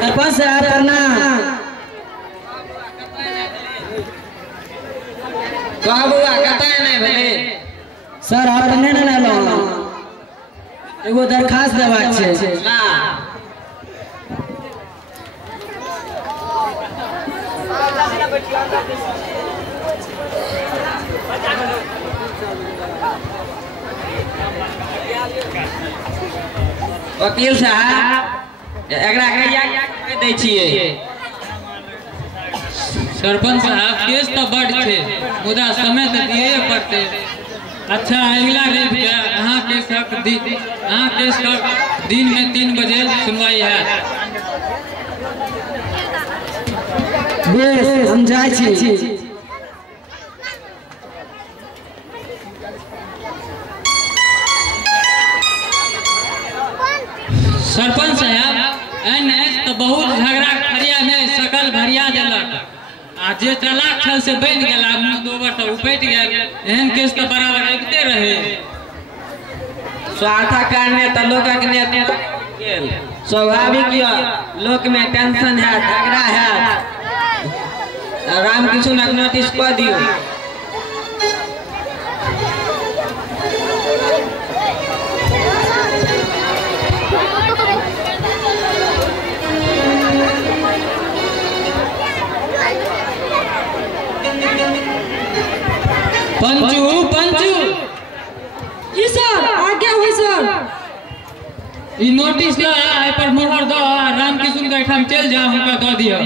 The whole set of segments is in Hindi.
सरपंच साहब प्रणाम। कहा बुआ कताए नहीं भेले सर आप ने ना लो एगो दरखास्त देबाक छै। ना वकील साहब एकरा कहिया कह दै छियै। सरपंच साहब केस तो बड़ थे मुदा समय तो दिए पड़ते। अच्छा अगला रेट क्या यहाँ केस दिन में 3 बजे सुनवाई है। बेस हम जाय छी। सरपंच साहब एनएस तो बहुत झगड़ा खरिया में सकल भरिया देलक आ जे चलाक छल से बन गेल आ 2 बार तो उपट गेल। एहन केस तो बराबर अबिते रहे। स्वार्थ करने तो लोकक ने स्वाभाविक य लोक में टेंशन है झगड़ा है। रामकृष्ण नोटिस कह दियो। पंचू जी सर आज्ञा हुई सर। ई नोटिस ला आई पर मोहर दो रामकृष्ण के ठाम चल जा हुनका दऽ दियो।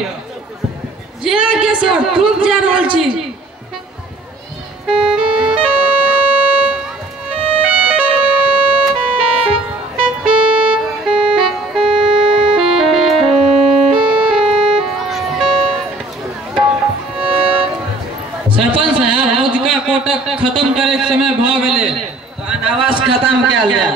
जी आज्ञा सर तुरंत जा रहल छी। सरपंच साहब औजका कोटक खत्म करे के समय भ गेले तो अनावास खत्म कयल जाए।